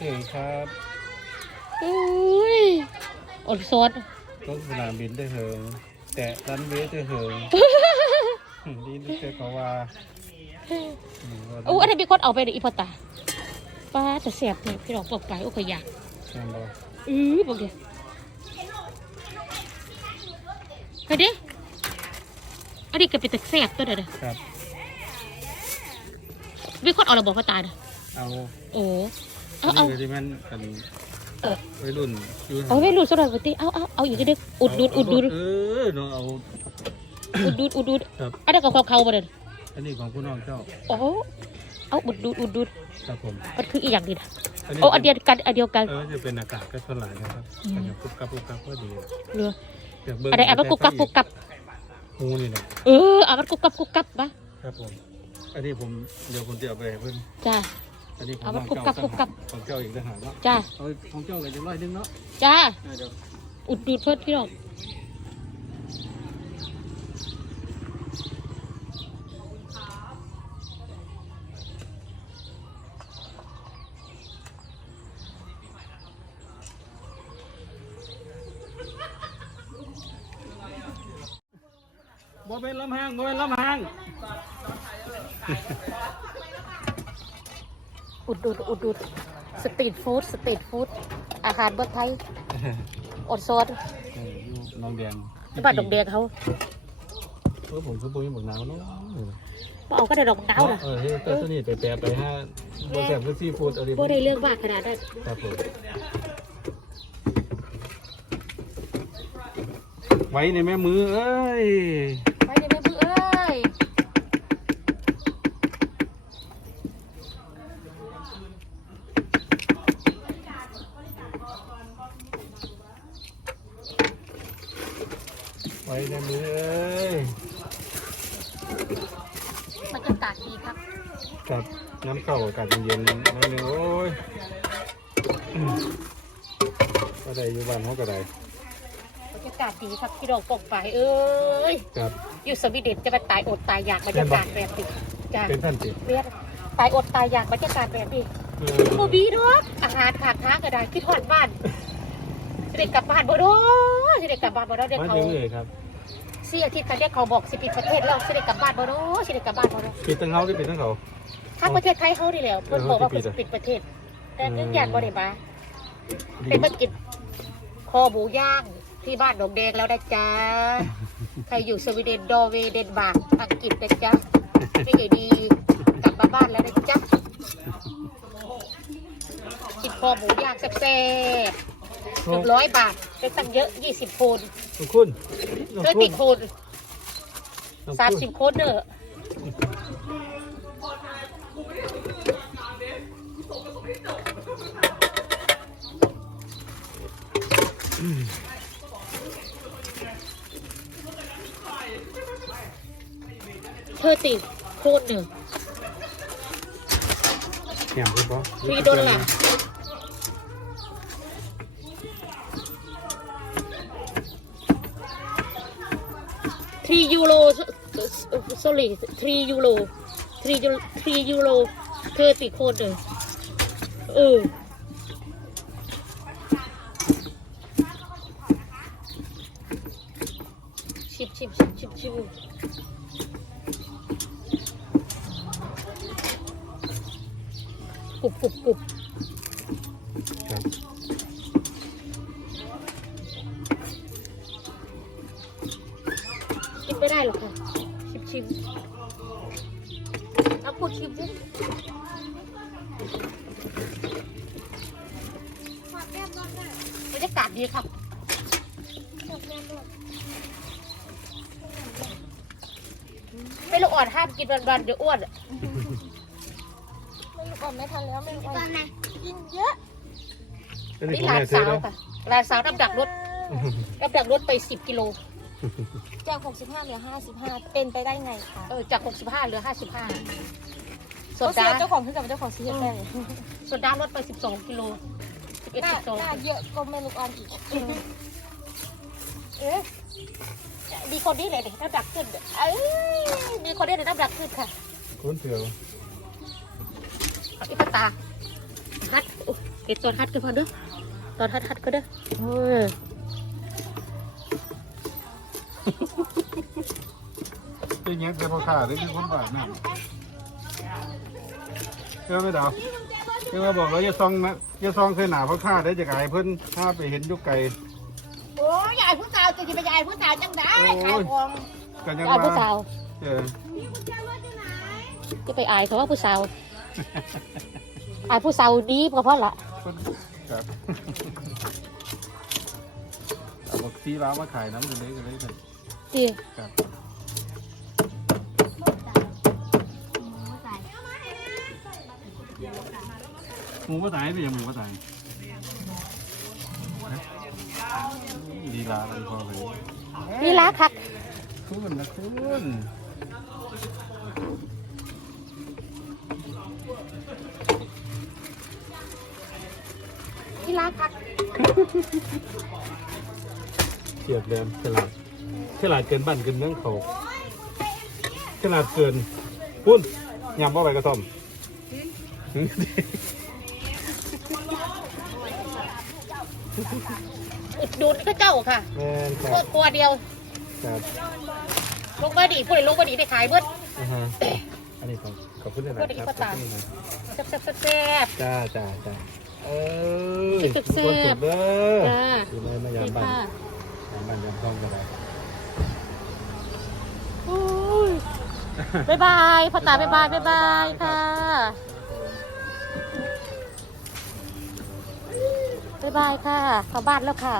เองครับอุ้ยอดซดรถสนามบินได้เหิงแต่รันเวย์ได้เหิงนี่นี่เจอเขาว่าอืมว่าอู้อันนี้มีคนเอาไปเลยอีพอตาป้าจะแสบเนี่ยพี่น้องบอกไปโอ้ก็อยากแม่นบ่อือบอกเลยไปดิอันนี้ก็เป็นตะแสบตัวเด้อเด้อครับมีคนเอาระบบพ่อตาเด้อเอาโอ้อั เอานเอานี้ก็ที่มันกันเออวัยรุ่นอยู่เอาไว้รูดสำหรับปกติเอาเอาเอาอีกนิดนึงอุดดูดอุดดูดเออเนาะเอา อุดดูดอุดดูดครับ อันนั้นก็เขาเขาๆบ่เด้ออันนี้ของผู้น้องเจ้าโอ้เอาอุดดูดอุดดูดครับผมมันคืออีกอย่างดีนะโอ้อันเดียวกันอันเดียวกันเออจะเป็นอากาศก็ส่วนหลายนะครับอืมอันนี้ปุ๊บกับปุ๊บกับพอดีเรือเดี๋ยวเบิ่งอะไรอะมันกุกกับกุกกับหูนี่นะเออเอามันกุกกับกุกกับมาครับผม อันนี้ผมเดี๋ยวผมจะเอาไปให้เพิ่นจ้า อันนี้ของเอามาน้องกุ๊บกับเจ้ากุ๊บกับ ของเจ้าอีกต่างหากเนาะจ้าเอาของเจ้าก็จะร้อยหนึงเนาะจ้า อ่าเดี๋ยวอุดดูดเพื่อนพี่น้องบ่เป็นลำหางบ่เป็นลำหาง อุดดูดอุดดูดสตรีทฟู้ดสตรีทฟู้ดอาหารเมืองไทยอดซอสเอออยู่น้องแดงบ้านดอกแดงเขาเออผมคือปุ้ยหมกหนาวเนาะเออบ่เอาก็ได้ดอกดาวนะเออเฮ้ยแต่ตัวนี้ไปแปรไปฮะบ่แซ่บคือซีฟู้ดเอะไรบ่ได้เรื่องมากขนาดนั้นครับผมไว้ในแม่มือเอ้ย ไปในแม่มือเอ้ย ไว้ในมือเอ้ยบรรยากาศดีครับกับน้ำเข้าอากาศเย็นๆนิดนึงโอ้ยอืมก็ได้อยู่บ้านเขาก็ได้บรรยากาศดีครับพี่น้องปกไปเอ้ยครับ อยู่สวีเดนจะมาตายอดตายอยากบรรยากาศแบบนี้จ้าเป็นท่านสิเรียนตายอดตายอยากบรรยากาศแบบนี้เออ โมบีเนาะอาหารขาดค้างก็ได้คิดฮอดบ้าน สิได้กลับบ้านบ่เนาะสิได้กลับบ้านบ่เนาะเด็กมาเขาถึงเลยครับเสียอาทิตย์กันเด็กเขาบอกสิปิดประเทศแล้วสิได้กลับบ้านบ่เนาะสิได้กลับบ้านบ่เนาะปิดทั้งเขาที่ปิดทั้งเขาถ้าประเทศไทยเขานี่แหล้วเพิ่นบอกว่าเพิ่นสิปิดประเทศ แต่เรื่องอย่างบ่ได้มาเป็นมากินคอหมูย่างที่บ้านดอกแดงแล้วนะจ๊ะใครอยู่สวีเดนดอร์เวย์เดนมาร์กอังกฤษนะจ๊ะไม่ใหญ่ดีกลับมาบ้านแล้วนะจ๊ะกินคอหมูย่างแซ่บๆ หนึ่งร้อยบาทได้ตั้งเยอะยี่สิบคนขอบคุณขอบเธอคุติณดคนขอบสามคุณสิบคนเนอะเธอติดโคนหนึ่งแหนมคุณปะฟรีโดนหลัง ทรียูโร sorry ทรียูโรทรีทรียูโรเธอติโคนหนึ่งเออชิบชิบชิบชิบชิบกรุบกรุบกรุบ ชิมชิมเอาพูดชิมสิบรรยากาศดีครับไม่ลูกอ่อนห้ามกินวันๆเดี๋ยวอ้วนไม่รู้ก่อนไม่ทันแล้วไม่รู้ก่อนกินเยอะอันนี้นี่ผมหลานแม่ซื้สาอวนะค่ะหลานสาวน้ำดักรถน้ำดักรถไปสิบกิโล จาก65เหลือ55เป็นไปได้ไงคะเออจากหกสิบห้าเหลือห้าสิบห้าโซเขาเสีดายเจ้าของคือกับเจ้าของซื้อได้โซดาลดไปสิบสองกิโลสิบเอ็ดหน้าสิบสองหน้าเยอะก็ไม่รู้อ่อนอีกเอ๊ะมีคนนี้เลยเด็กน้ำดักขึ้นเอ้ยมีคนนี้เลยน้ำดักขึ้นค่ะคุณเถื่ออีปตาฮัดอุ๊ยเด็ดตอนฮัดกันพอเด้อตอนฮัดฮัดก็เด้อ เออเป็นยังเป็นพ่อค้าหรือเป็นคนบ้านนั่นเจ้าไม่ดาวเจ้ามาบอกเราจะซองนะจะซองใส่หนาพ่อค้าได้จะกายเพิ่นถ้าไปเห็นยุกไก่โอ้ยยายผู้สาวจะไปยายผู้สาวจังได้ขายของกันยังยายผู้สาวเออจะไปอายเขาว่าผู้สาวอายผู้สาวดีเพราะเพราะละครับเอาบอกซีร้ามาขายน้ำกันเลยกันเลย กันจีครับหมูกระต่ายเป็นยังหมูกระต่ายดีลาอะไรพอเลยนี่ละคักคุณนะคุณนี่ละคัก เกียดแดมฉลาด ฉลาดเกินบ้านเกินเมืองเขาฉลาดเกินพุ่นยำว่าไปกระท่อมอุดดูดก็เจ้าค่ะแม่นคพรัวบกตัวเดียว ครับลงมาดีพูดเลยลงมาดีได้ขายเบิด อ่าฮะอันนี้ของขอบคุณนะคพูรัดบอีกขอบก็ตามคุณนะแซ่บแซ่บแซ่บแซ่บ จ้าจ้าจ้าเออสุดๆทุกคนสุดเด้อจ้า อยู่ในมายามนี่บ้านค่ะยามบ้านยามท้องกันเลย อุ้ยบ๊ายบายพ่อตาบ๊ายบายบ๊ายบายค่ะบ๊ายบายค่ะเข้าบ้านแล้วค่ะ